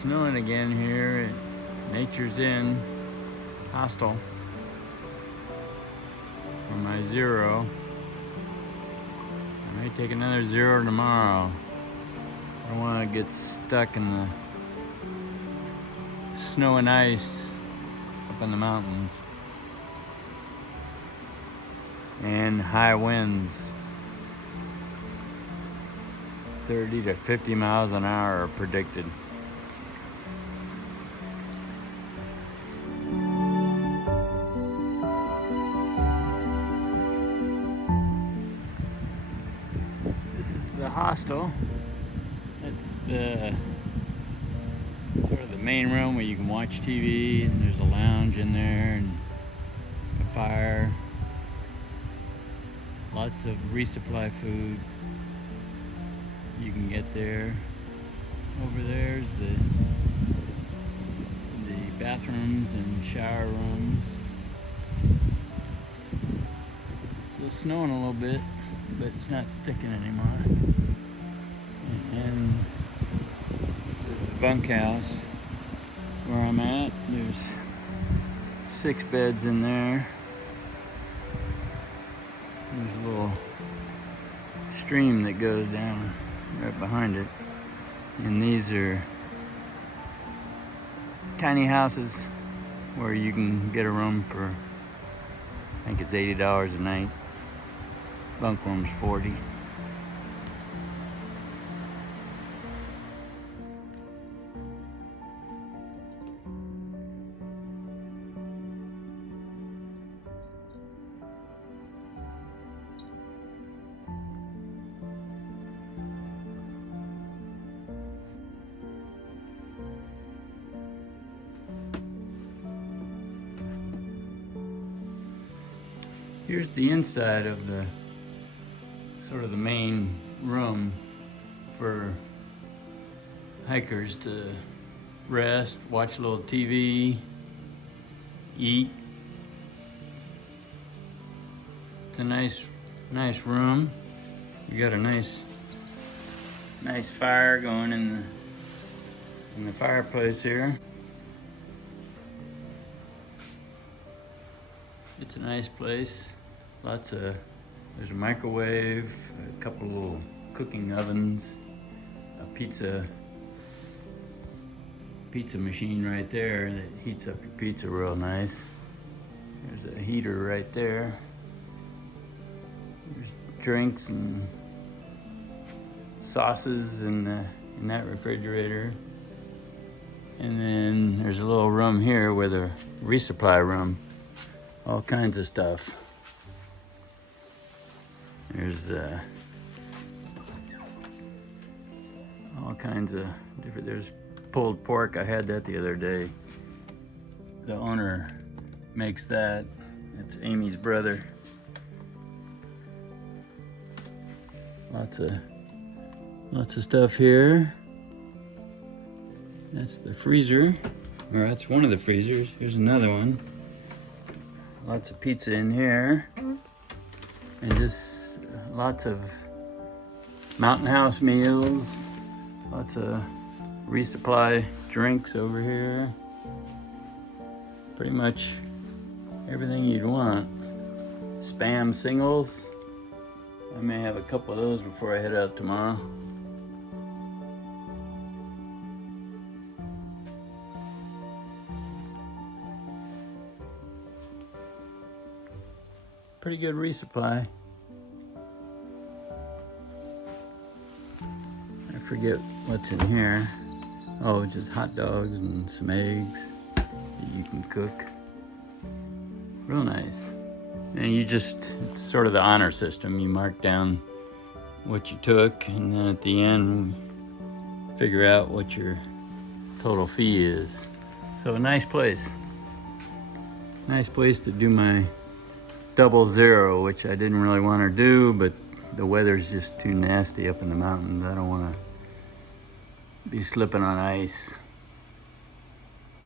snowing again here at Nature's Inn Hostel for my 0. I may take another 0 tomorrow. I don't want to get stuck in the snow and ice up in the mountains. And high winds. 30 to 50 miles an hour are predicted. This is the hostel. It's the sort of the main room where you can watch TV, and there's a lounge in there and a fire. Lots of resupply food you can get there. Over there's the bathrooms and shower rooms. It's still snowing a little bit, but it's not sticking anymore. And this is the bunkhouse where I'm at. There's 6 beds in there. There's a little stream that goes down right behind it. And these are tiny houses where you can get a room for, I think it's $80 a night. Bunk room's $40. Here's the inside of the sort of the main room for hikers to rest, watch a little TV, eat. It's a nice room. We got a nice fire going in the fireplace here. It's a nice place. There's a microwave, a couple little cooking ovens, a pizza machine right there that heats up your pizza real nice. There's a heater right there. There's drinks and sauces in that refrigerator. And then there's a little room here with a resupply room. All kinds of stuff. There's all kinds of different, there's pulled pork. I had that the other day. The owner makes that. It's Amy's brother. Lots of stuff here. That's the freezer, or that's one of the freezers. Here's another one. Lots of pizza in here, and just lots of Mountain House meals, lots of resupply drinks over here. Pretty much everything you'd want. Spam singles. I may have a couple of those before I head out tomorrow. Pretty good resupply. I forget what's in here. Oh, just hot dogs and some eggs that you can cook. Real nice. And it's sort of the honor system. You mark down what you took, and then at the end, figure out what your total fee is. So a nice place. Nice place to do my 0, which I didn't really want to do, but the weather's just too nasty up in the mountains. I don't want to be slipping on ice.